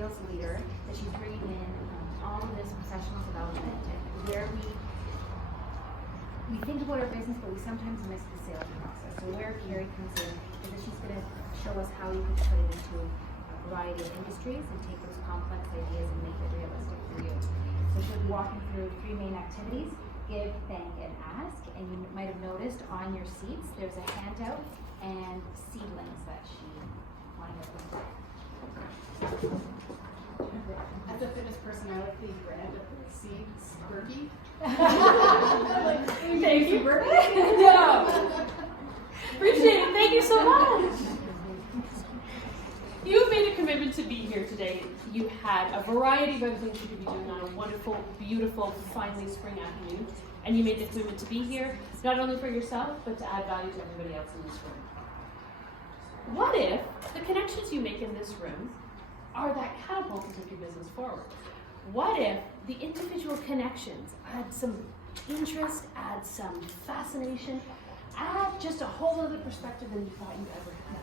sales leader, that she's bringing in all of this professional development, and where we think about our business, but we sometimes miss the sales process. So where Carrie comes in is that she's going to show us how you can put it into a variety of industries and take those complex ideas and make it realistic for you. So she'll be walking through 3 main activities: give, thank, and ask. And you might have noticed on your seats there's a handout and seedlings that she lined up with. As a fitness person, I like the brand of Seeds Berkey. Thank you, Berkey. Yeah. Appreciate it. Thank you so much. You've made a commitment to be here today. You had a variety of other things you could be doing on a wonderful, beautiful, finally spring afternoon. And you made the commitment to be here, not only for yourself, but to add value to everybody else in this room. What if the connections you make in this room are that catapult to take your business forward? What if the individual connections add some interest, add some fascination, add just a whole other perspective than you thought you ever had?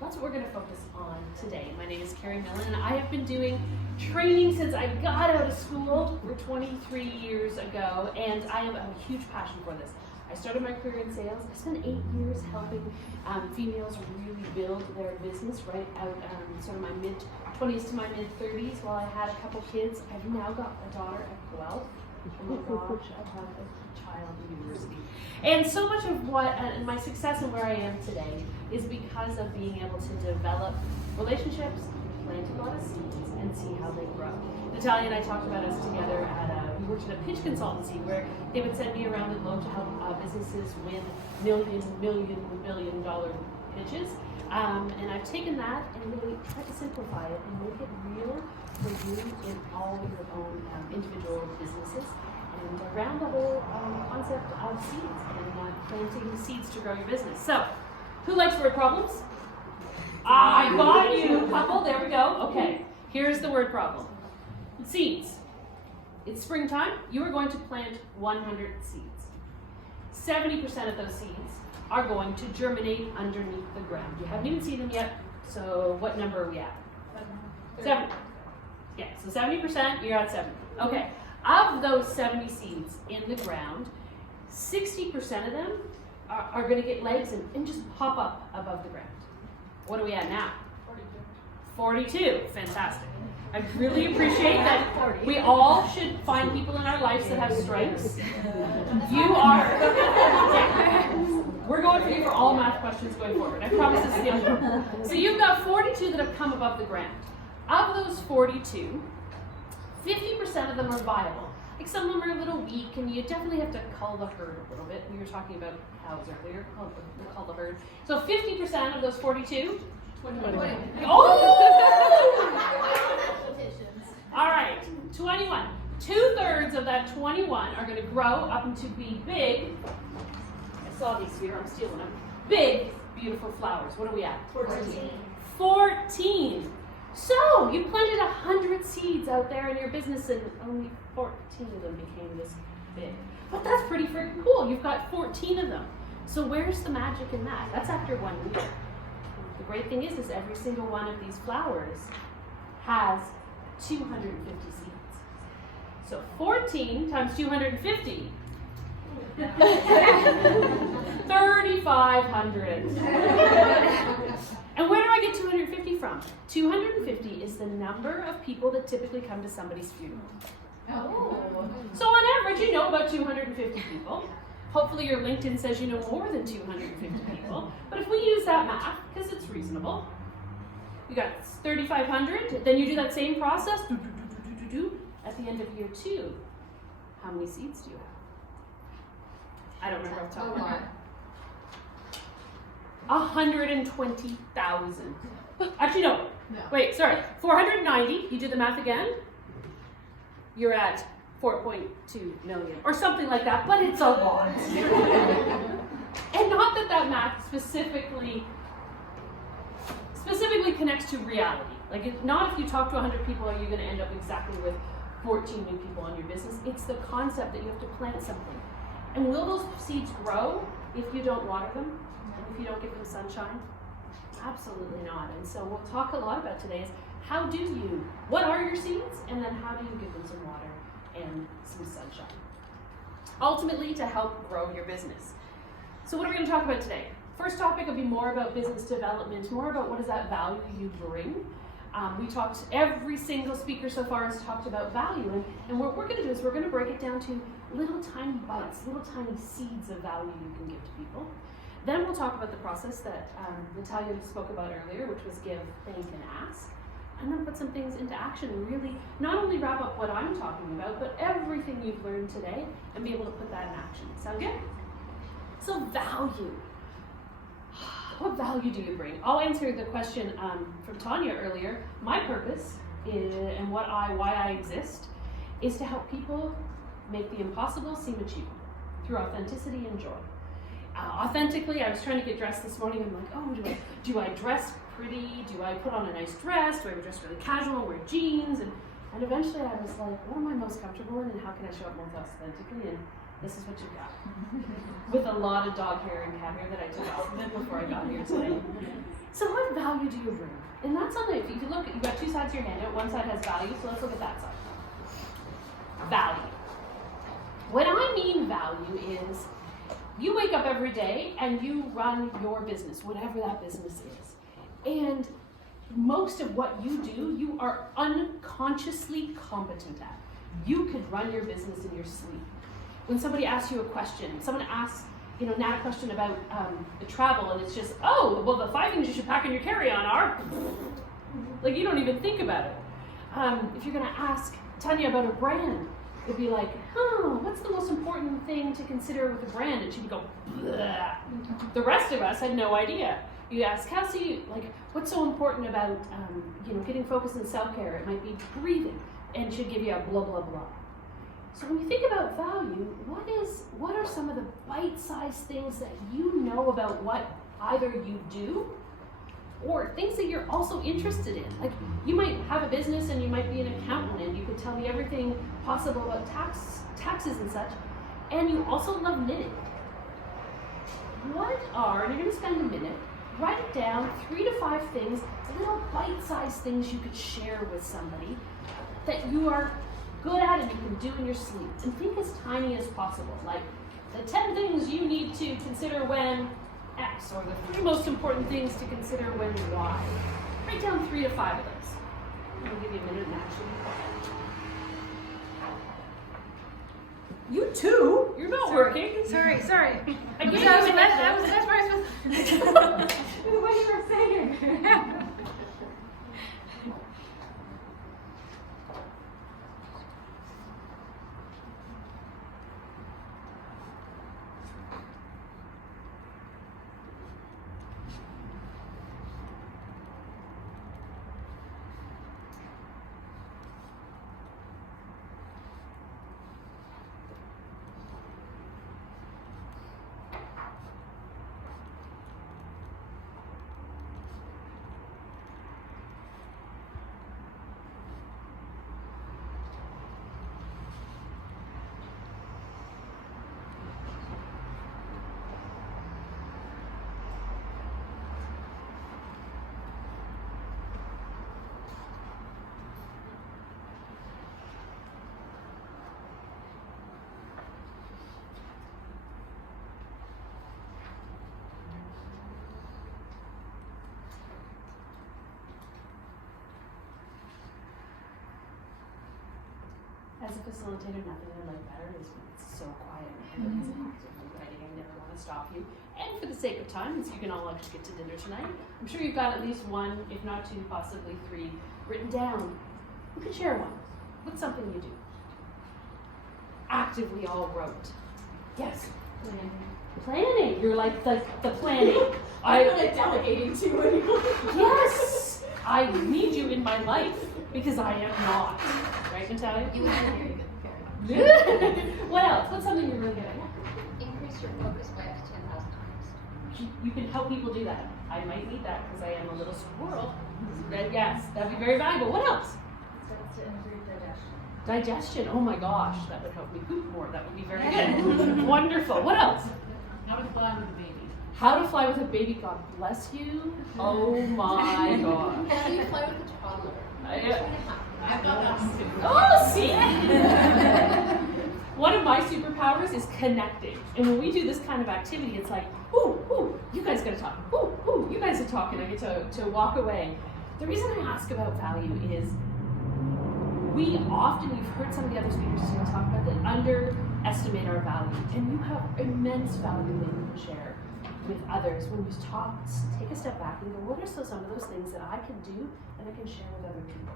That's what we're going to focus on today. My name is Carrie Millen, and I have been doing training since I got out of school 23 years ago, and I have a huge passion for this. I started my career in sales. I spent 8 years helping females really build their business right out sort of my mid-20s to my mid-30s while I had a couple kids. I've now got a daughter at 12. Oh my gosh, I have a child in university. And so much of what, my success and where I am today is because of being able to develop relationships, plant a lot of seeds, and see how they grow. Natalia and I talked about us together we worked at a pitch consultancy where they would send me around the globe to help businesses win million dollar pitches. And I've taken that and really tried to simplify it and make it real for you in all of your own individual businesses, and around the whole concept of seeds and planting seeds to grow your business. So, who likes word problems? I got you, couple. There we go. Okay, here's the word problem. Seeds. It's springtime. You are going to plant 100 seeds. 70% of those seeds are going to germinate underneath the ground. You haven't even seen them yet, so what number are we at? 7. Yeah, so 70%, you're at 70. Okay, of those 70 seeds in the ground, 60% of them are going to get legs and just pop up above the ground. What are we at now? 42. Fantastic. I really appreciate that we all should find people in our lives that have strengths. You are. We're going for you for all math questions going forward. I promise this is the end one. So you've got 42 that have come above the ground. Of those 42, 50% of them are viable. Like some of them are a little weak, and you definitely have to cull the herd a little bit. We were talking about cows earlier. Cull the herd. So 50% of those 42. 20. Oh! All right, 21. 2/3 of that 21 are going to grow up into be big. I saw these here. I'm stealing them. Big, beautiful flowers. What are we at? 14. 14. So you planted 100 seeds out there in your business, and only 14 of them became this big. But that's pretty freaking cool. You've got 14 of them. So where's the magic in that? That's after 1 year. The great thing is every single one of these flowers has 250 seeds. So 14 times 250. 3,500. And where do I get 250 from? 250 is the number of people that typically come to somebody's funeral. Oh. So on average, you know about 250 people. Hopefully your LinkedIn says you know more than 250 people. But if we use that math, because it's reasonable, you got 3,500, then you do that same process, at the end of year 2. How many seeds do you have? I don't remember off the top of my head. 120,000. Actually, no. Wait, sorry. 490. You do the math again. You're at 4.2 million or something like that, but it's a lot. And not that math specifically connects to reality. Like, not if you talk to 100 people are you going to end up exactly with 14 new people in your business. It's the concept that you have to plant something. And will those seeds grow if you don't water them? And if you don't give them sunshine? Absolutely not. And so what we'll talk a lot about today is what are your seeds, and then how do you give them some water and some sunshine? Ultimately, to help grow your business. So what are we going to talk about today? First topic will be more about business development, more about what is that value you bring. Every single speaker so far has talked about value, and what we're going to do is we're going to break it down to little tiny bites, little tiny seeds of value you can give to people. Then we'll talk about the process that Natalia spoke about earlier, which was give, thank, and ask. And then put some things into action and really not only wrap up what I'm talking about, but everything you've learned today and be able to put that in action. Sound good? So value. What value do you bring? I'll answer the question from Tanya earlier. My purpose and why I exist is to help people make the impossible seem achievable through authenticity and joy. Authentically, I was trying to get dressed this morning. I'm like, oh, do I dress pretty? Do I put on a nice dress? Do I dress really casual and wear jeans? And eventually I was like, what am I most comfortable in and how can I show up most authentically? And this is what you got. With a lot of dog hair and cat hair that I took off of it before I got here today. So what value do you bring? And that's on the, if you look, you've got two sides of your handout. One side has value, so let's look at that side. Value. What I mean value is you wake up every day and you run your business, whatever that business is. And most of what you do, you are unconsciously competent at. You could run your business in your sleep. When somebody asks you a question, someone asks, Nat, a question about the travel, and it's just, oh, well, the 5 things you should pack in your carry-on are, like, you don't even think about it. If you're gonna ask Tanya about a brand, it'd be like, what's the most important thing to consider with a brand? And she'd go, bleh. The rest of us had no idea. You ask Kelsey, like, what's so important about, getting focused in self-care? It might be breathing, and she'd give you a blah, blah, blah. So when you think about value, what are some of the bite-sized things that you know about what either you do or things that you're also interested in? Like, you might have a business and you might be an accountant and you could tell me everything possible about taxes and such, and you also love knitting. And you're going to spend a minute, write it down, 3 to 5 things, little bite-sized things you could share with somebody that you are good at and you can do in your sleep. And think as tiny as possible, like the 10 things you need to consider when X, or the 3 most important things to consider when Y. Write down 3 to 5 of those. I'll give you a minute and actually be quiet. You too? You're not working. Sorry. I gave you That was that's where I was supposed to. What you were saying. As a facilitator, nothing I like better is when it's so quiet and everybody's actively writing. I never want to stop you. And for the sake of time, so you can all actually get to dinner tonight, I'm sure you've got at least 1, if not 2, possibly 3 written down. You could share one. What's something you do? Actively all wrote. Yes. Planning. You're like the planning. I'm good at delegating too. Yes. I need you in my life because I am not. Right, Natalia? You would be very good. What else? What's something you're really good at? Increase your focus by up to 10,000 times. You can help people do that. I might need that because I am a little squirrel. Yes, that'd be very valuable. What else? Starts to improve digestion. Digestion. Oh my gosh, that would help me poop more. That would be very good. Wonderful. What else? How to fly with a baby. How to fly with a baby. God bless you. Oh my gosh. How do you fly with a toddler? I've got that one too. Oh, see? One of my superpowers is connecting. And when we do this kind of activity, it's like, ooh, you guys gotta talk. Ooh, you guys are talking. I get to walk away. The reason I ask about value is we often, you've heard some of the other speakers today talk about that, underestimate our value. And you have immense value that you can share with others when you talk, take a step back and go, what are some of those things that I can do and I can share with other people?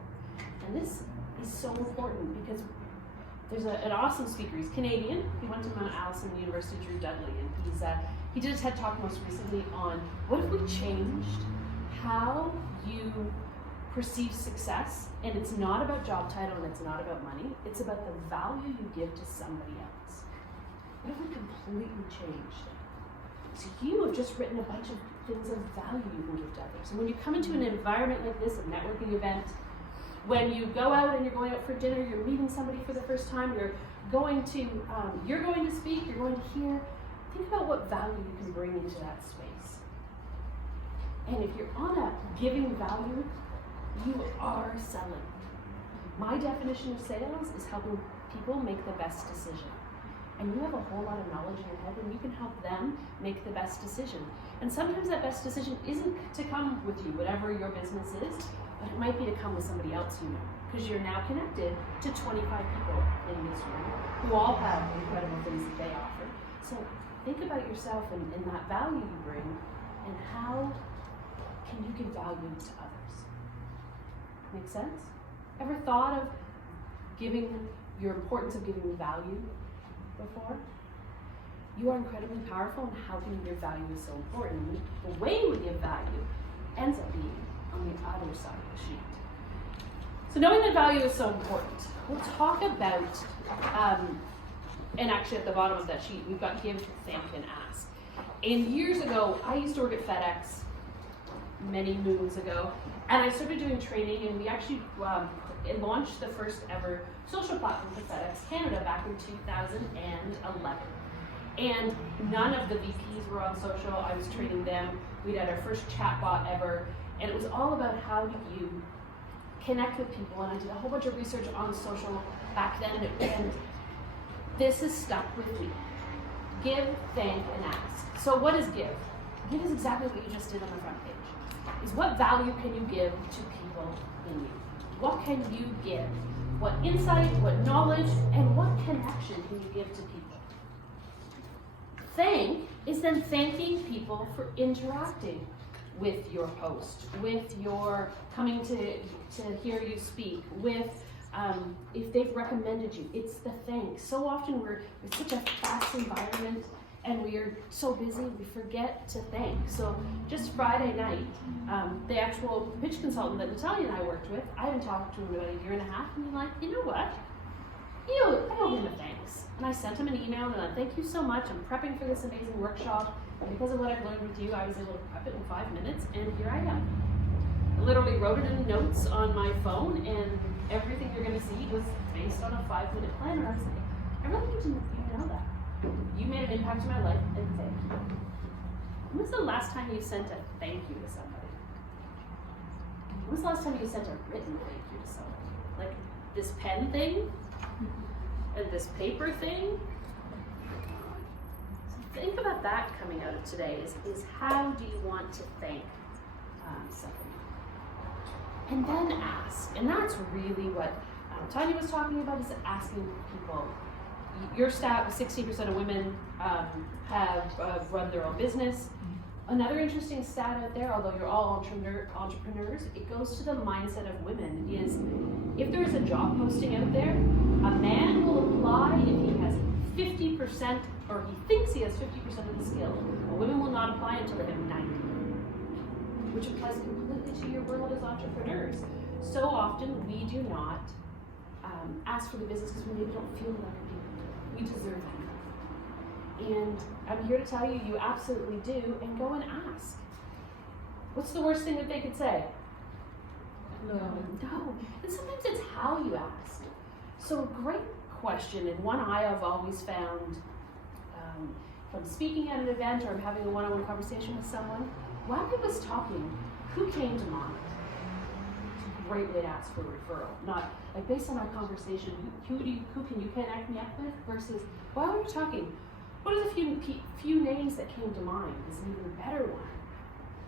And this is so important because there's an awesome speaker. He's Canadian. He went to Mount Allison University, Drew Dudley, and he did a TED Talk most recently on what if we changed how you perceive success, and it's not about job title and it's not about money, it's about the value you give to somebody else. What if we completely changed it? So you have just written a bunch of things of value you can give to others. And when you come into an environment like this, a networking event, when you go out and you're going out for dinner, you're meeting somebody for the first time, you're going to speak, you're going to hear, think about what value you can bring into that space. And if you're on a giving value, you are selling. My definition of sales is helping people make the best decision. And you have a whole lot of knowledge in your head, and you can help them make the best decision. And sometimes that best decision isn't to come with you, whatever your business is, but it might be to come with somebody else you know, because you're now connected to 25 people in this room who all have incredible things that they offer. So think about yourself and that value you bring, and how can you give value to others? Make sense? Ever thought of your importance of giving value before? You are incredibly powerful, and how can you give value is so important. The way we give value ends up being on the other side of the sheet. So knowing that value is so important, we'll talk about, and actually at the bottom of that sheet, we've got give, thank, and ask. And years ago, I used to work at FedEx many moons ago, and I started doing training, and we actually launched the first ever social platform for FedEx Canada back in 2011. And none of the VPs were on social. I was training them. We'd had our first chatbot ever, and it was all about how do you connect with people. And I did a whole bunch of research on social back then, and this has stuck with me. Give, thank, and ask. So what is give? Give is exactly what you just did on the front page. Is what value can you give to people in you? What can you give? What insight, what knowledge, and what connection can you give to people? Thank is then thanking people for interacting with your post, with your coming to hear you speak, with if they've recommended you. It's the thanks. So often we're in such a fast environment and we are so busy we forget to thank. So just Friday night, the actual pitch consultant that Natalia and I worked with, I haven't talked to him in about a year and a half, and he's like, you know what? I owe him a thanks. And I sent him an email and I thank you so much. I'm prepping for this amazing workshop. And because of what I've learned with you, I was able to prep it in 5 minutes, and here I am. I literally wrote it in notes on my phone, and everything you're gonna see was based on a 5-minute plan. And I was like, I really need you to know that. You made an impact in my life, and thank you. When was the last time you sent a thank you to somebody? When was the last time you sent a written thank you to somebody? Like this pen thing? And this paper thing? So think about that coming out of today, is how do you want to thank somebody? And then ask. And that's really what Tanya was talking about, is asking people. Your stat was 16% of women have run their own business. Another interesting stat out there, although you're all entrepreneurs, it goes to the mindset of women, is if there is a job posting out there, a man will apply if he has 50%, or he thinks he has 50% of the skill. A woman will not apply until they have 90%, which applies completely to your world as entrepreneurs. So often we do not ask for the business because we maybe don't feel like it. We deserve it. And I'm here to tell you, you absolutely do, and go and ask. What's the worst thing that they could say? No. And sometimes it's how you ask. So a great question, and one I've always found from speaking at an event or having a one-on-one conversation with someone, while I was talking, who came to mind? great way to ask for a referral. Not like based on our conversation, who can you connect me up with versus while we're talking, what are the few names that came to mind is an even better one.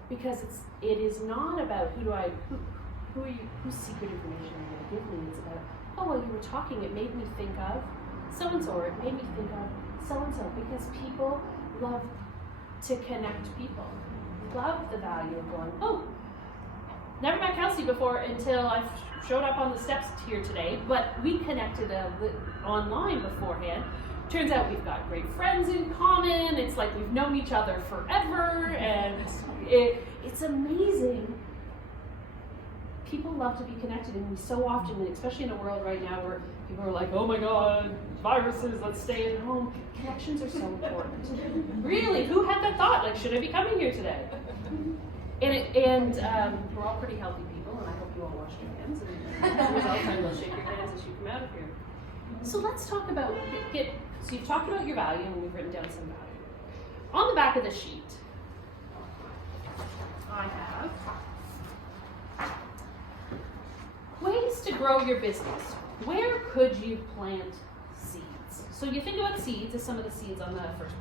Because it is not about whose secret information are you going to give me. It's about, oh, while you were talking, it made me think of so-and-so, or it made me think of so-and-so, because people love to connect people. Love the value of going, oh, never met Kelsey before until I showed up on the steps here today, but we connected online beforehand. Turns out we've got great friends in common. It's like we've known each other forever, and it's amazing. People love to be connected, and we so often, and especially in a world right now where people are like, oh my God, viruses, let's stay at home. Connections are so important. Really, who had that thought? Like, should I be coming here today? And we're all pretty healthy people, and I hope you all washed your hands. And as a result, I will shake your hands as you come out of here. So let's talk about, so you've talked about your value, and we've written down some value. On the back of the sheet, I have ways to grow your business. Where could you plant seeds? So you think about seeds as some of the seeds on the first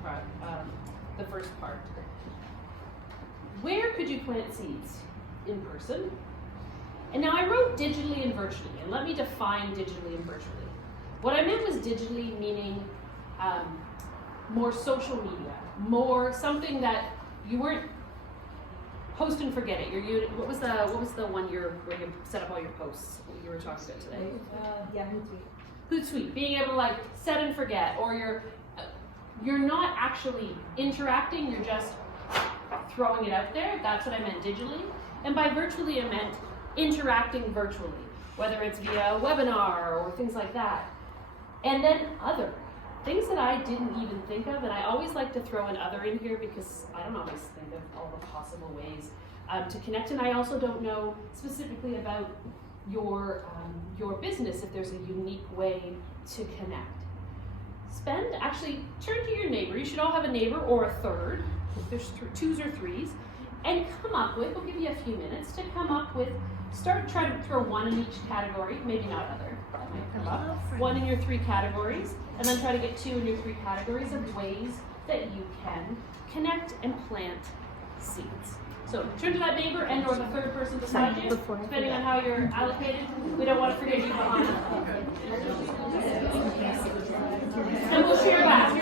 part. Where could you plant seeds? In person. And now I wrote digitally and virtually, and let me define digitally and virtually. What I meant was digitally meaning more social media, more something that you weren't post and forget it. What was the one where you set up all your posts you were talking about today? Hootsuite. Being able to like set and forget, or you're not actually interacting. You're just throwing it out there. That's what I meant digitally. And by virtually, I meant interacting virtually, whether it's via webinar or things like that. And then other things that I didn't even think of, and I always like to throw an other in here because I don't always think of all the possible ways to connect, and I also don't know specifically about your business if there's a unique way to connect. Turn to your neighbor. You should all have a neighbor or a third, if there's twos or threes, and come up with, we'll give you a few minutes to come up with, try to throw one in each category, maybe not other, that might come up, one in your three categories, and then try to get two in your three categories of ways that you can connect and plant seeds. So turn to that neighbor and or the third person beside you, depending on how you're allocated. We don't want to forget you behind. And we'll share back.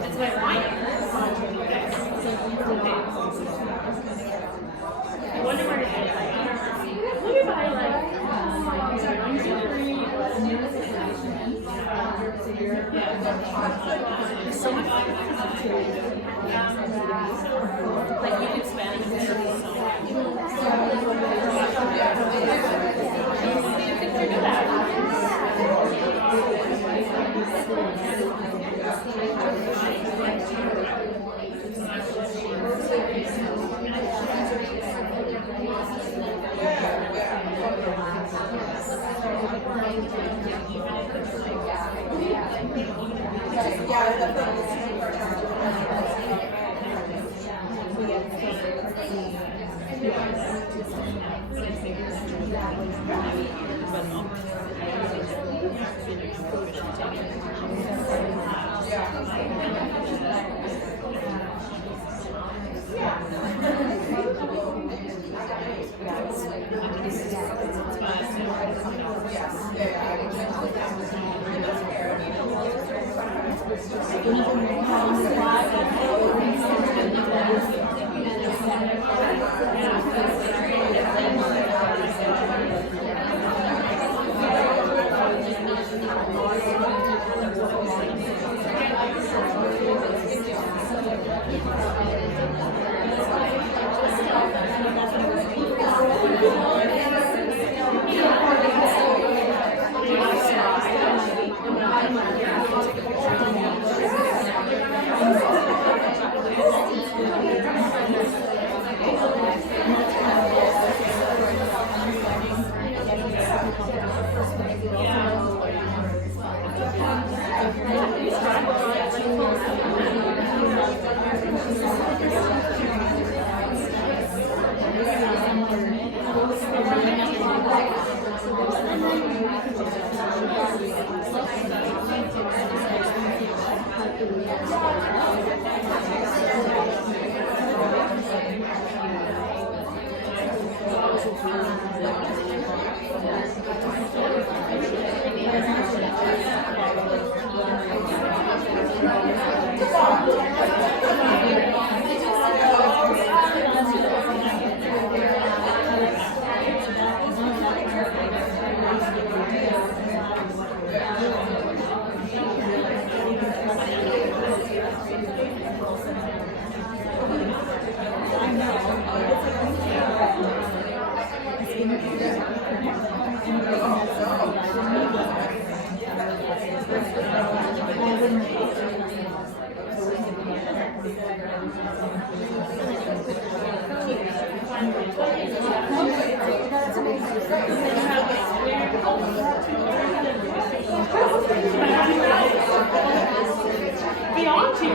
That's my line. I wonder where it is. What if I like like you could spend so Beyond you.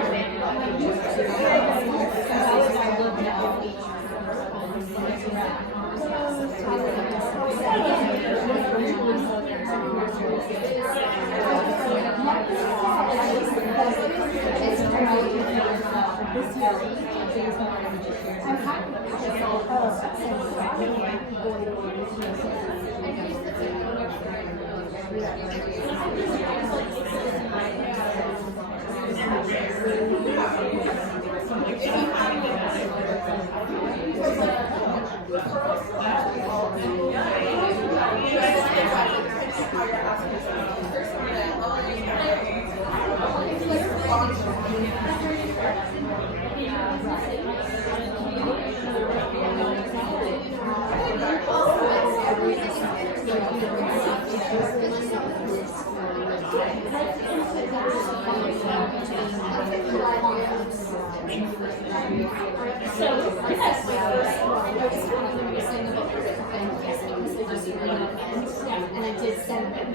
And I did send them,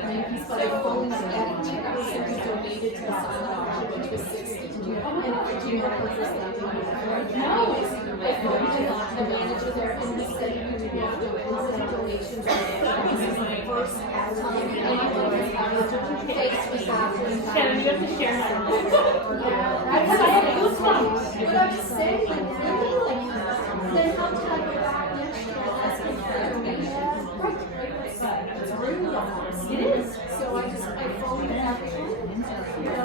but I phoned them simply donated to the Sun which was 60. And do you know what this thing? No, I phoned the manager there and he said you do not do it. This is a donation. This is my first time anyone face was happening. Shannon, you have to share that. Because I had goosebumps. But I'm just saying, like, really, like, then how did I go back next year and ask them for a donation? It's really honest. It is. So I phoned everyone, you know,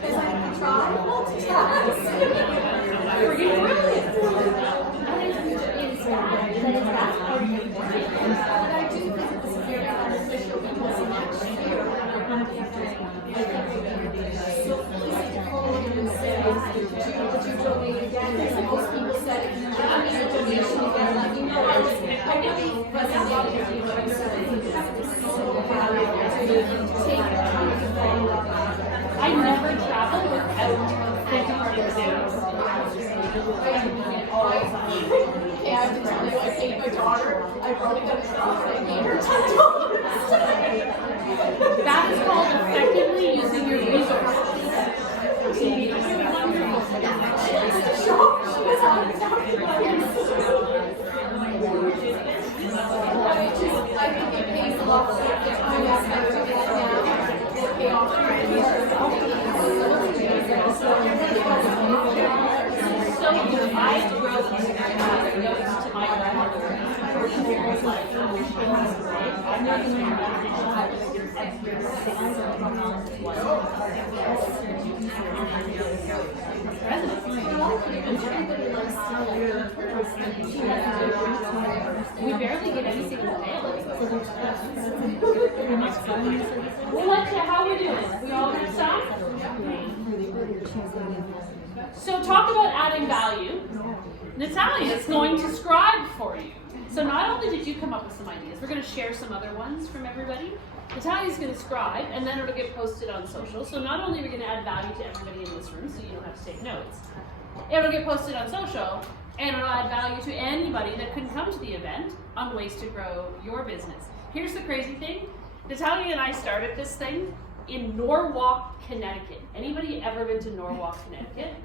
because I tried multitask. You're brilliant. But I do think it's very beneficial because next year, so easy to call in and say, would you donate again? Because most people said, if you need a donation again, let me know. I really resonated with what you said. It's so valuable to take the time to follow up on it. I never travel without thinking about it. Yeah, I have to tell you, I paid my daughter. I probably got a job and I paid her $10. That is called effectively using your resources. I think it pays a lot to get my aspect of that now. Will pay off So I wrote notes to my grandmother. I'm not going we barely get anything in the mail. Well, how are we doing? We all have stuff? So talk about adding value. Natalia is going to scribe for you. So not only did you come up with some ideas, we're going to share some other ones from everybody. Natalia's going to scribe, and then it'll get posted on social. So not only are we going to add value to everybody in this room, so you don't have to take notes, it'll get posted on social, and it'll add value to anybody that couldn't come to the event on ways to grow your business. Here's the crazy thing. Natalia and I started this thing in Norwalk, Connecticut. Anybody ever been to Norwalk, Connecticut?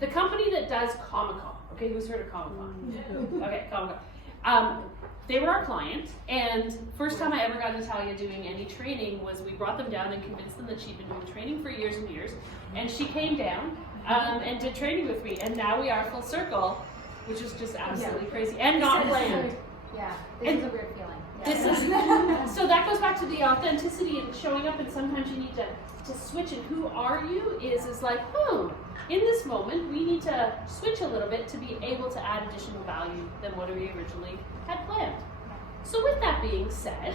The company that does Comic-Con. Okay, who's heard of Comic-Con? Okay, Comic-Con. they were our client, and first time I ever got Natalia doing any training was we brought them down and convinced them that she'd been doing training for years and years, and she came down and did training with me, and now we are full circle, which is just absolutely crazy and not planned. Yeah, this is a weird feeling. This is so that goes back to the authenticity and showing up, and sometimes you need to switch. And who are you is like, in this moment we need to switch a little bit to be able to add additional value than what we originally had planned. So with that being said,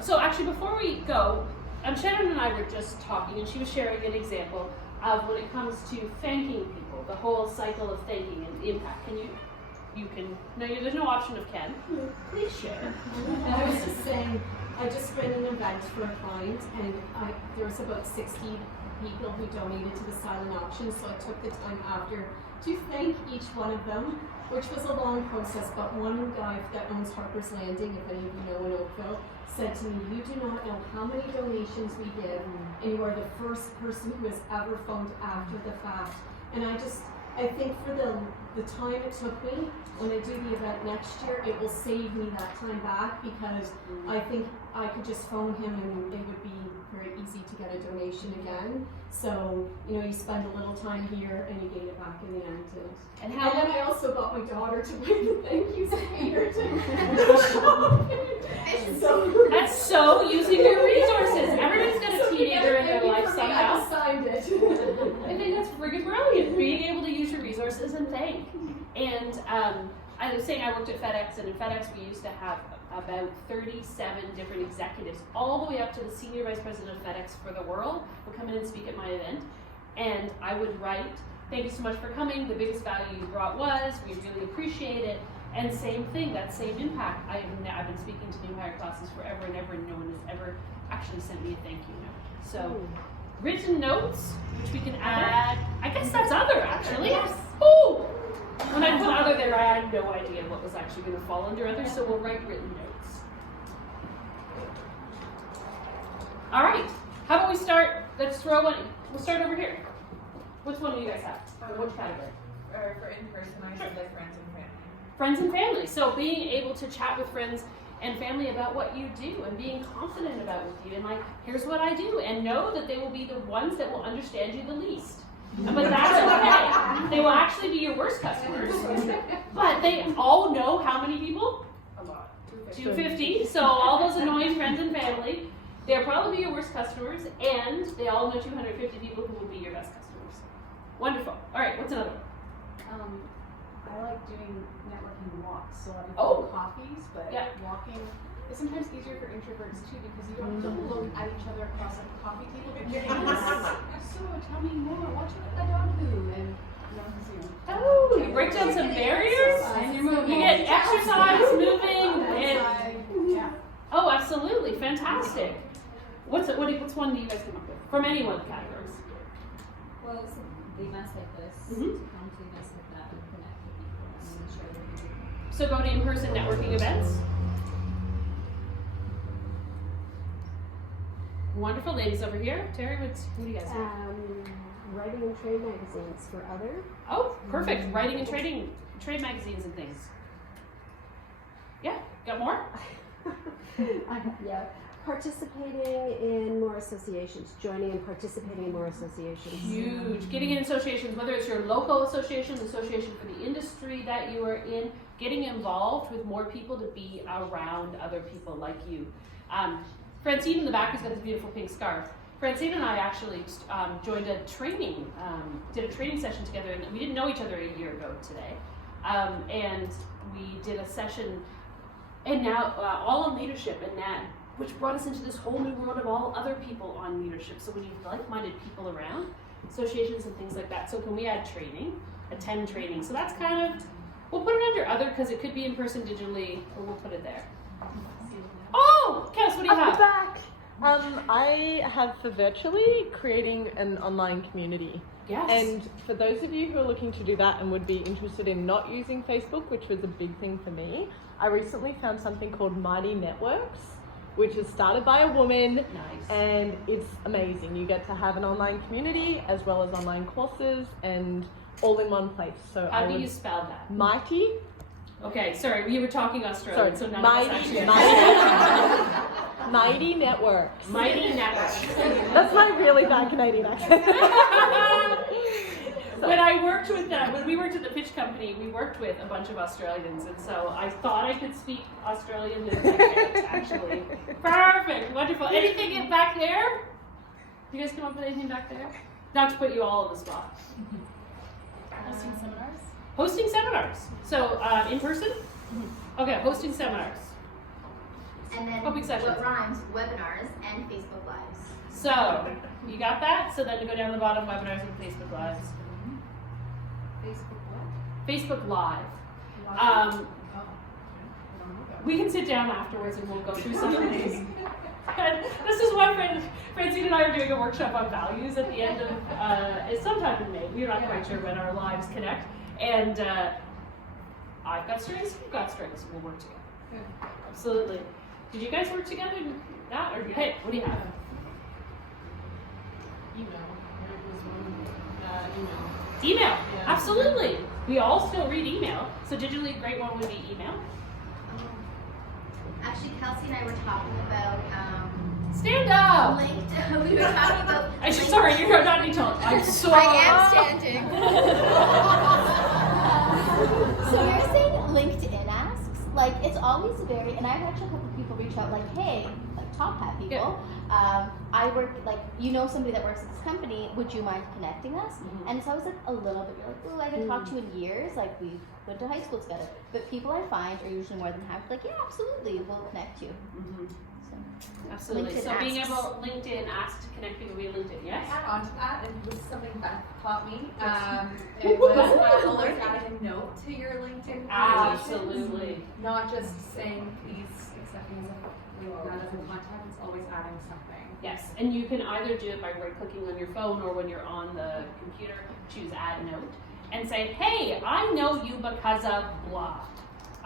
so actually before we go, Shannon and I were just talking, and she was sharing an example of when it comes to thanking people, the whole cycle of thanking and the impact. There's no option of can. Please share. I was just saying, I just ran an event for a client, and there was about 60 people who donated to the silent auction, so I took the time after to thank each one of them, which was a long process, but one guy that owns Harper's Landing, if any of you know in Oakville, said to me, "You do not know how many donations we give, and you are the first person who has ever phoned after the fact." And I think for the time it took me, when I do the event next year, it will save me that time back, because I think I could just phone him and it would be very easy to get a donation again. So, you spend a little time here and you gain it back in the end. And then I also got my daughter to buy the thank yous here so that's so using your resources. Everybody's got a teenager in their life somehow. I signed it. I think that's friggin' brilliant, being able to use your resources and thank. And I was saying I worked at FedEx, and in FedEx we used to have about 37 different executives, all the way up to the senior vice president of FedEx for the world, would come in and speak at my event. And I would write, "Thank you so much for coming. The biggest value you brought was, we really appreciate it." And same thing, that same impact. I've been speaking to new hire classes forever and ever, and no one has ever actually sent me a thank you note. So, written notes, which we can add. I guess that's other, actually. Yes. Ooh! When I put other there, I had no idea what was actually going to fall under other, so we'll write written notes. All right. How about we start? Let's throw one. We'll start over here. Which one do you guys have? Which category? For in-person, I said like friends and family. Friends and family. So being able to chat with friends and family about what you do, and being confident about what you do, and like, here's what I do, and know that they will be the ones that will understand you the least. But that's okay. They will actually be your worst customers. But they all know how many people? A lot. 250. So all those annoying friends and family, they'll probably be your worst customers, and they all know 250 people who will be your best customers. Wonderful. All right, what's another one? I like doing networking walks, so I Oh. do coffees, but Yeah. walking is sometimes easier for introverts too, because you don't have to look at each other across a coffee table. But you're so tell me more. What's a dog do? And Oh, you break down some barriers. and you're moving. You get exercise, moving, and Yeah. oh, absolutely, fantastic. What's one do you guys come up with from any one of the categories? Well, it's the events like this, Mhm. to come to events like that and connect with people and share what you do. So go to in-person networking events. Wonderful, ladies over here. Terry, what do you guys have? Writing and trade magazines for other. Oh, perfect. Writing and trade magazines and things. Yeah, got more? Yeah. Participating in more associations, joining and participating in more associations. Huge. Getting in associations, whether it's your local association, the association for the industry that you are in, getting involved with more people to be around other people like you. Francine in the back has got this beautiful pink scarf. Francine and I actually joined a training, did a training session together, and we didn't know each other a year ago today. And we did a session, and now all on leadership, and that, which brought us into this whole new world of all other people on leadership. So when you have like-minded people around, associations and things like that. So can we add training, attend training? So that's kind of, we'll put it under other because it could be in person digitally, or we'll put it there. Oh, Cass, what do you have? Back. I have for virtually creating an online community. Yes. And for those of you who are looking to do that and would be interested in not using Facebook, which was a big thing for me, I recently found something called Mighty Networks, which is started by a woman. Nice. And it's amazing. You get to have an online community as well as online courses and all in one place. So How do you spell that? Mighty Okay, sorry, we were talking Australian, so none of us actually. Mighty Networks. Mighty Networks. That's my really bad Canadian accent. When we worked at the pitch company, we worked with a bunch of Australians, and so I thought I could speak Australian with my parents, actually. Perfect, wonderful. Anything back there? You guys come up with anything back there? Not to put you all on the spot. Hosting seminars. Hosting seminars. So, in person? Okay, hosting seminars. And then Public sessions. what rhymes, webinars and Facebook Lives. So, you got that? So then to go down the bottom, webinars and Facebook Lives. Facebook what? Facebook Live. We can sit down afterwards and we'll go through some of these. And this is why Francine and I are doing a workshop on values at the end of, sometime in May. We're not quite sure when our lives connect. And I've got strengths, you've got strengths, we'll work together. Absolutely. Did you guys work together in that? Or hey, what do you have? Email. Absolutely. We all still read email. So digitally a great one would be email. Actually, Kelsey and I were talking about Stand up. LinkedIn. We were talking about. Sorry, you're not being told. I'm sorry. I am standing. So you're saying LinkedIn asks? Like, it's always very, and I've actually had a couple people reach out, like, hey, like top hat people, I work, like, you know somebody that works at this company, would you mind connecting us? Mhm. And so I was like, a little bit like, oh, I haven't talked to you in years, like, we went to high school together. But people I find are usually more than happy, like, yeah, absolutely, we'll connect you. Mhm. So, Absolutely. LinkedIn So being asks. able, LinkedIn asks to connect people via LinkedIn, yes? Add on to that, and this is something that taught me. It was always adding a note to your LinkedIn conversations. Absolutely. Not just saying please accept me as a contact, it's always adding something. Yes, and you can either do it by right-clicking on your phone or when you're on the computer, choose Add Note, and say, hey, I know you because of blah.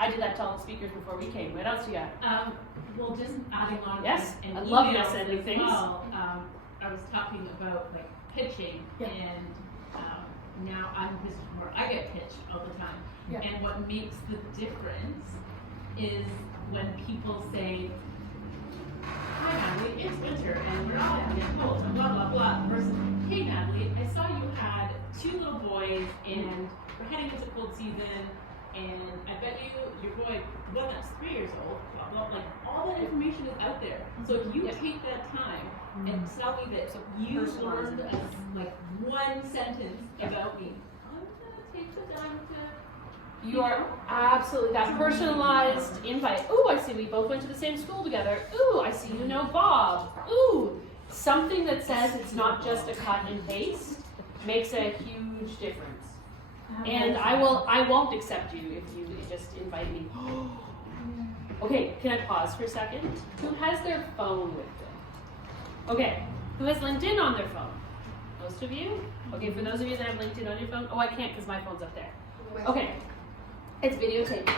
I did that to all the speakers before we came. What else you got? Well, just adding on. Yes, and I love emails this sending as things. well. I was talking about like pitching, Yeah. and now this is where I get pitched all the time. Yeah. And what makes the difference is when people say, "Hi Natalie, it's winter and we're all having it cold," and blah blah blah. Versus, "Hey Natalie, I saw you had 2 little boys and we're heading into cold season. And I bet you, your boy, the one that's 3 years old, blah, blah, like, all that information is out there. So if you take that time and tell me that you learned like 1 sentence about me, I'm gonna take the time to. You are absolutely that personalized invite. Ooh, I see we both went to the same school together. Ooh, I see you know Bob. Ooh, something that says it's not just a cut and paste makes a huge difference. And I won't accept you if you just invite me. Okay, can I pause for a second? Who has their phone with them? Okay, who has LinkedIn on their phone? Most of you? Okay, for those of you that have LinkedIn on your phone, oh, I can't because my phone's up there. Okay, it's videotaped.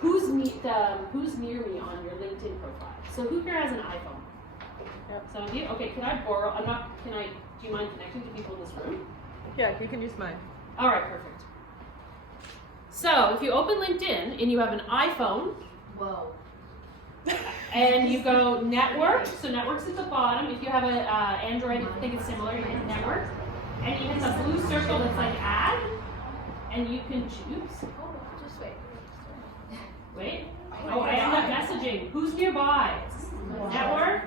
Who's near me on your LinkedIn profile? So who here has an iPhone? Some of you? Okay, can I borrow, do you mind connecting to people in this room? Yeah, you can use mine. All right, perfect. So if you open LinkedIn and you have an iPhone, Whoa. and you go network, so network's at the bottom. If you have an Android, I think it's similar, you hit network, and you hit the blue circle that's like add, and you can choose. Just wait. Wait. Oh, I end up messaging. Who's nearby? Network.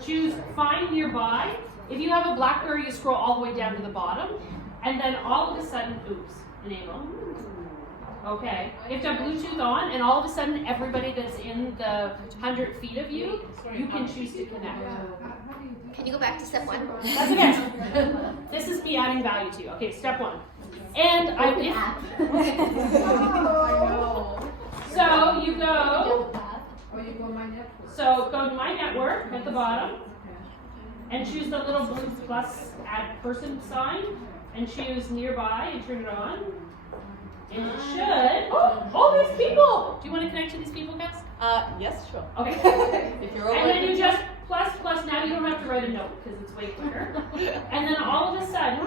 Choose find nearby. If you have a BlackBerry, you scroll all the way down to the bottom, and then all of a sudden, enable. Okay. You have to have Bluetooth on, and all of a sudden, everybody that's in the 100 feet of you, you can choose to connect. Can you go back to step 1? That's okay. This is me adding value to you. Okay, step 1. And so you go. So go to my network at the bottom. And choose the little blue plus add person sign, and choose nearby and turn it on. And it should. Oh, there's people! Do you want to connect to these people, guys? Yes, sure. Okay. If you're And then you just plus. Now you don't have to write a note because it's way quicker. And then all of a sudden,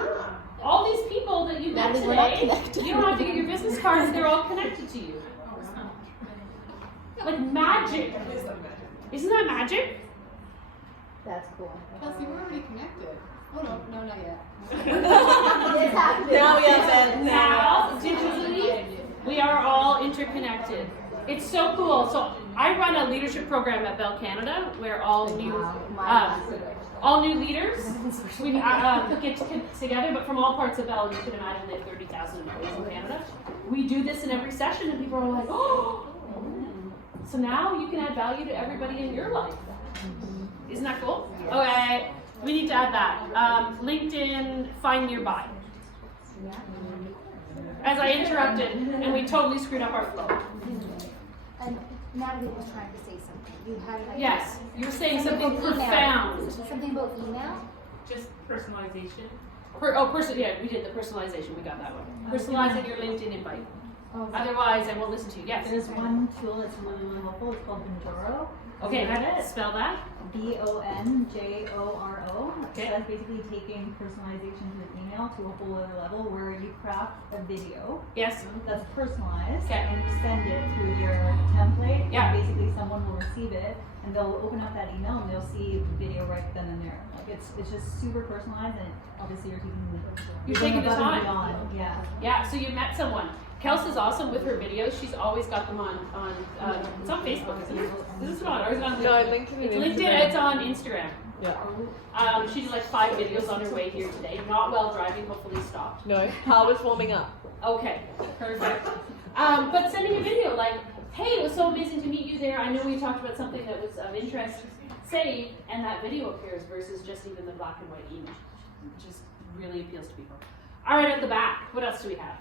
all these people that you met Natalie, we're not today, connected. you don't have to get your business cards, they're all connected to you. Like magic. Isn't that magic? That's cool. Kelsey, we're already connected. Oh no, not yet. It's happening. Now we have it. Now, digitally, we are all interconnected. It's so cool. So I run a leadership program at Bell Canada where all new leaders we get together, but from all parts of Bell. You can imagine they have 30,000 employees in Canada. We do this in every session, and people are like, oh. So now you can add value to everybody in your life. Isn't that cool? Okay, we need to add that. LinkedIn, find nearby. As I interrupted, and we totally screwed up our flow. And Natalie was trying to say something. You had like Yes, you were saying something about email. profound. Something about email. Just personalization. Yeah, we did the personalization. We got that one. Personalizing your LinkedIn invite. Otherwise, I won't listen to you. Yes. There's one tool that's really, really helpful. It's called Bonjoro. Okay, spell that. Bonjoro. Okay. So that's basically taking personalization to the email to a whole other level where you craft a video Yes. that's personalized Okay. and you send it through your template. Yeah. And basically someone will receive it and they'll open up that email and they'll see the video right then and there. Like it's just super personalized and obviously you're Taking the above and time. beyond. Yeah. Yeah. So you met someone. Kelsey's awesome with her videos. She's always got them on it's on Facebook, isn't it? Is this not? Or is it on LinkedIn? No, LinkedIn It's and LinkedIn. Instagram. It's on Instagram. Yeah. She did like 5 videos on her way here today. Not while driving. Hopefully stopped. No, car was warming up. Okay, perfect. But sending a video like, hey, it was so amazing to meet you there. I know we talked about something that was of interest. Save, and that video appears versus just even the black and white image. It just really appeals to people. All right, at the back, what else do we have?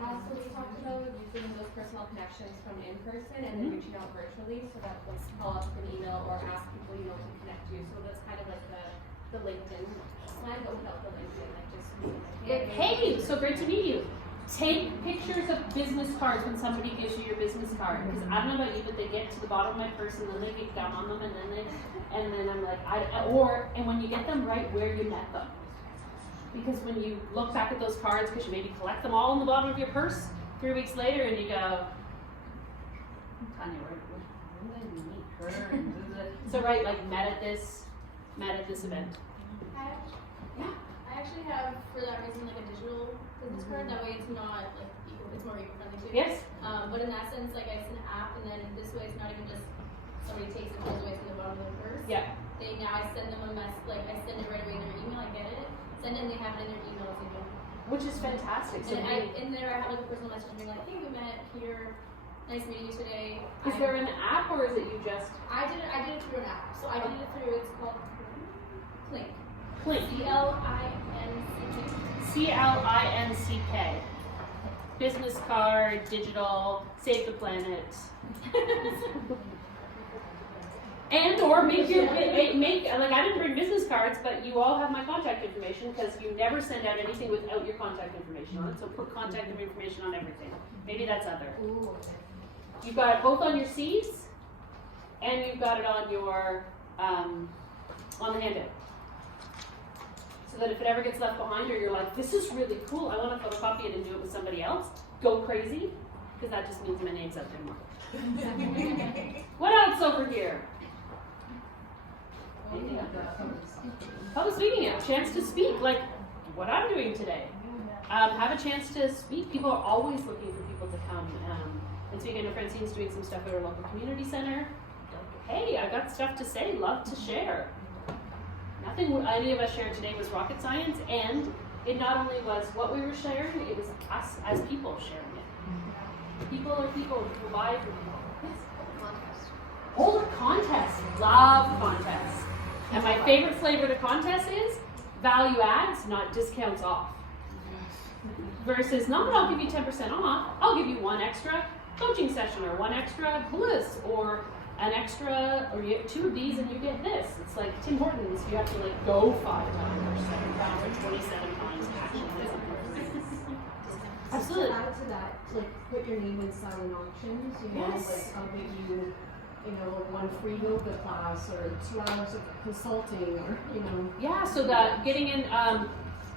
So we talked about using those personal connections from in person and then reaching out virtually, so that was follow up with an email or ask people to connect you. So that's kind of like the LinkedIn plan, but without the LinkedIn, like just Hey, so great to meet you. Take pictures of business cards when somebody gives you your business card. Because I don't know about you, but they get to the bottom of my purse and then they get gum on them and then I'm like, and when you get them right where you met them. Because when you look back at those cards, because you maybe collect them all in the bottom of your purse 3 weeks later, and you go, Tanya, where did we meet her? So right, like met at this event. I actually have, for that reason, like a digital business card. That way, it's not like it's more eco-friendly too. Yes. But in that sense, like it's an app, and then this way, it's not even just somebody takes it all the way from the bottom of the purse. Yeah. I send them a message, like I send it right away in their email. I get it, send it, and they have it in their emails even. Which is fantastic. So And in there, I have like a personal message being like, hey, we met here. Nice meeting you today. is there an app or is it you just I did it through an app. So I did it through. It's called Clink. Clink? CLINCK. Business card, digital, save the planet. And or make like I didn't bring business cards, but you all have my contact information because you never send out anything without your contact information on it. So put contact information on everything. Maybe that's other. You've got it both on your C's and you've got it on your on the handout. So that if it ever gets left behind or you're like, this is really cool, I want to photocopy it and do it with somebody else, go crazy, because that just means my name's out there more. What else over here? Public speaking, a chance to speak, like what I'm doing today. Have a chance to speak. People are always looking for people to come and speak. I know Francine's doing some stuff at our local community center. Hey, I got stuff to say, love to share. Nothing any of us shared today was rocket science, and it not only was what we were sharing, it was us as people sharing it. People are people who buy from people. Yes. Hold a contest. Love contests. And my favorite flavor to contest is value adds, not discounts off. Versus not I'll give you 10% off, I'll give you one extra coaching session or one extra bliss or an extra, or you get 2 of these and you get this. It's like Tim Hortons, you have to like go 5 times or 7 times or 27 times to actually get something. Absolutely. To add to that, like put your name in silent auctions, Yes. like I'll give you, one free yoga class or 2 hours of consulting or, Yeah, so that getting in,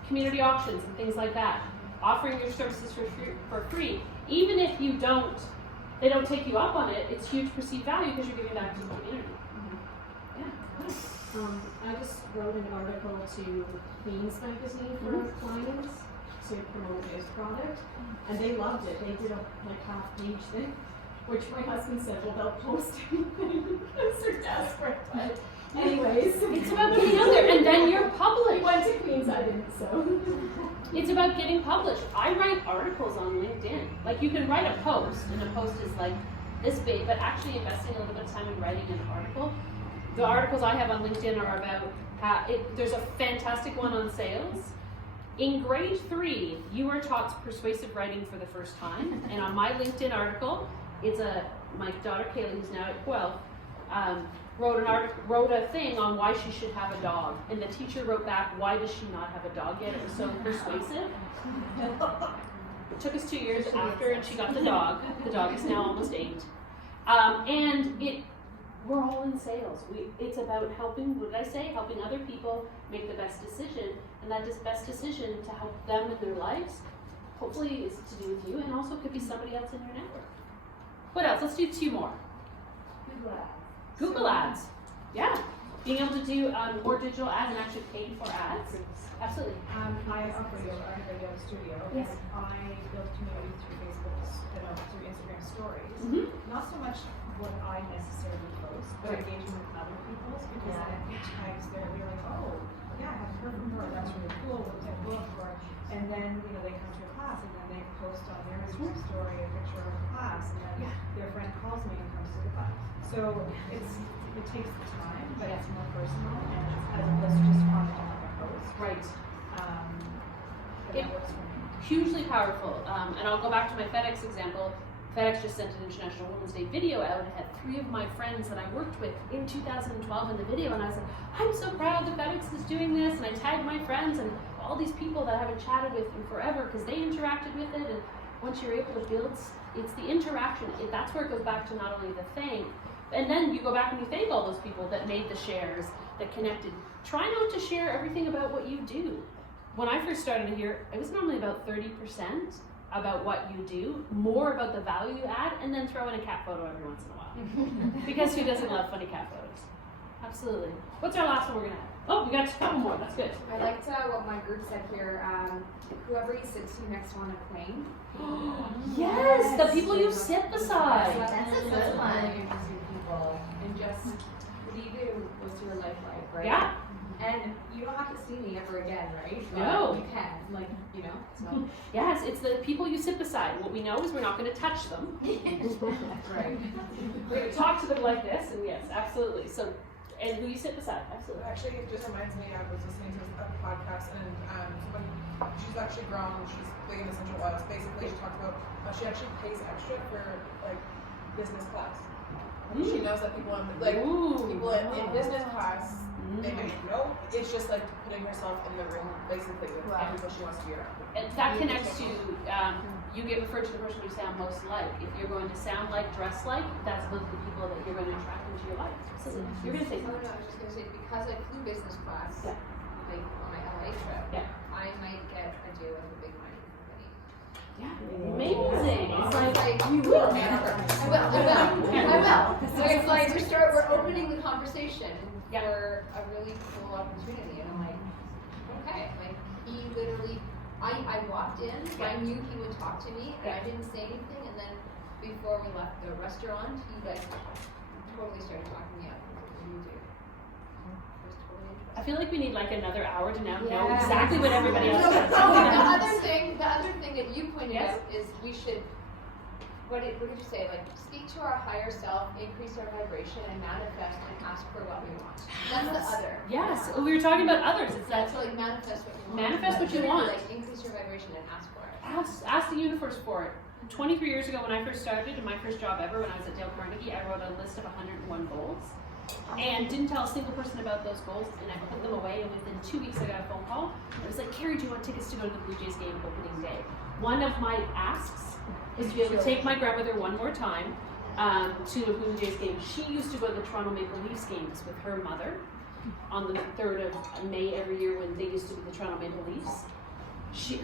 community auctions and things like that, offering your services for free, even if they don't take you up on it, it's huge perceived value because you're giving back to the community. I just wrote an article to Queen's Magazine for clients to promote this product, and they loved it. They did a half-page thing, which my husband said, well, they'll post anything because they're desperate. But anyways, It's about getting out there, and then you're we published. went to Queen's, I didn't, so. It's about getting published. I write articles on LinkedIn. Like, you can write a post, and a post is like this big, but actually investing a little bit of time in writing an article. The articles I have on LinkedIn are about there's a fantastic one on sales. In grade 3, you were taught persuasive writing for the first time, and on my LinkedIn article, my daughter Kaylee, who's now at 12, wrote a thing on why she should have a dog, and the teacher wrote back, why does she not have a dog yet? It was so persuasive. It took us 2 years after, and she got the dog. The dog is now almost 8. We're all in sales. It's about helping, what did I say? Helping other people make the best decision, and that best decision to help them in their lives, hopefully is to do with you, and also could be somebody else in your network. What else? Let's do 2 more. Google Ads. Yeah. Being able to do more digital ads and actually pay for ads. Absolutely. I operate a video studio. Yes. And I build community through Facebook, through Instagram stories. Mhm. Not so much what I necessarily post, but engaging with other people's, because then each time they're like, oh, yeah, I haven't heard from her, that's really cool, what type of book, or, and then, they come to a class, and then they post on their Instagram story a picture of the class, and then their friend calls me and comes to the class. So it takes the time, but it's more personal, and as opposed to just commenting on their post. Right. But It- that works for me. Hugely powerful. And I'll go back to my FedEx example. FedEx just sent an International Women's Day video out. I had 3 of my friends that I worked with in 2012 in the video, and I was like, I'm so proud that FedEx is doing this, and I tagged my friends and all these people that I haven't chatted with in forever because they interacted with it. And once you're able to build, it's the interaction. That's where it goes back to not only the thank, and then you go back and you thank all those people that made the shares, that connected. Try not to share everything about what you do. When I first started here, it was normally about 30% about what you do, more about the value you add, and then throw in a cat photo every once in a while. Because who doesn't love funny cat photos? Absolutely. What's our last one we're gonna have? Oh, we got a couple more. That's good. I liked what my group said here. Whoever you sit to next on a plane. Yes, the people you sit beside. That's a good Really one. interesting people, and just leave it what's your life like, right? Yeah. And you don't have to see me ever again, right? But No. you can, so. Yes, it's the people you sit beside. What we know is we're not going to touch them. Right. We're going to talk to them like this, and yes, absolutely. So, and who you sit beside, absolutely. Actually, it just reminds me, I was listening to a podcast, and she's actually grown, she's big in essential oils. Basically, she talks about how she actually pays extra for, business class. She knows that people in, people in business class, they might know, it's just putting herself in the room, basically, with people she wants to be around. And that connects to, you get referred to the person you sound most like. If you're going to sound like, dress like, that's the people that you're going to attract into your life. So you're going to say No, something. I was just gonna say, because I flew business class, Yeah. on my LA trip, Yeah. I might get a deal with a big mining company. Yeah, amazing. It's like, you will. I will. So it's like, we're opening the conversation for a really cool opportunity, and I'm like, okay, he literally, I walked in, I knew he would talk to me, and I didn't say anything, and then before we left the restaurant, he totally started talking me up. What do you do? It was totally interesting. I feel like we need another hour to now know exactly what everybody else So, does. the other thing that you pointed out is we should, what did you say? Speak to our higher self, increase our vibration, and manifest and ask for what we want. That's the other. Yes, we were talking about others. It's that manifest what you want. Manifest what you want. Increase your vibration and ask for it. Ask the universe for it. 23 years ago when I first started, in my first job ever, when I was at Dale Carnegie, I wrote a list of 101 goals and didn't tell a single person about those goals, and I put them away, and within 2 weeks I got a phone call. It was like, Carrie, do you want tickets to go to the Blue Jays game opening day? One of my asks is to be able to take my grandmother one more time to a Blue Jays game. She used to go to the Toronto Maple Leafs games with her mother, on the 3rd of May every year when they used to be the Toronto Maple Leafs.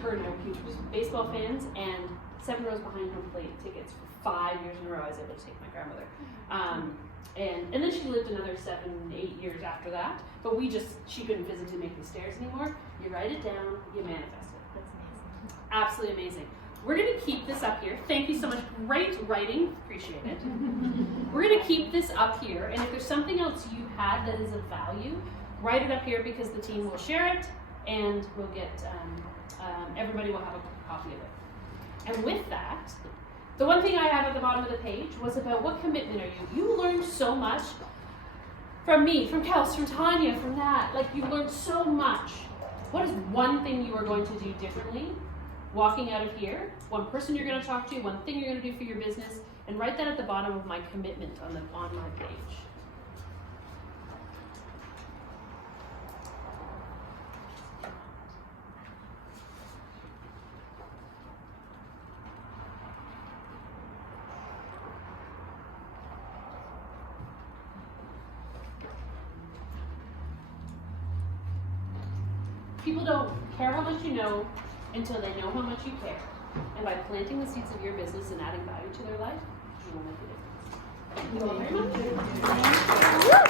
Her and I were huge baseball fans, and 7 rows behind home plate tickets for 5 years in a row. I was able to take my grandmother. And then she lived another 7, 8 years after that. But she couldn't physically make the stairs anymore. You write it down, you manifest it. That's amazing. Absolutely amazing. We're going to keep this up here. Thank you so much. Great writing. Appreciate it. We're going to keep this up here. And if there's something else you had that is of value, write it up here because the team will share it and we'll get, everybody will have a copy of it. And with that, the one thing I have at the bottom of the page was about what commitment are you? You learned so much from me, from Kels, from Tanya, from that. Like, you learned so much. What is one thing you are going to do differently walking out of here? One person you're going to talk to, one thing you're going to do for your business, and write that at the bottom of my commitment on my page. People don't care how much you know until they know how much you care. And by planting the seeds of your business and adding value to their life, you will make a difference. Thank you all very much.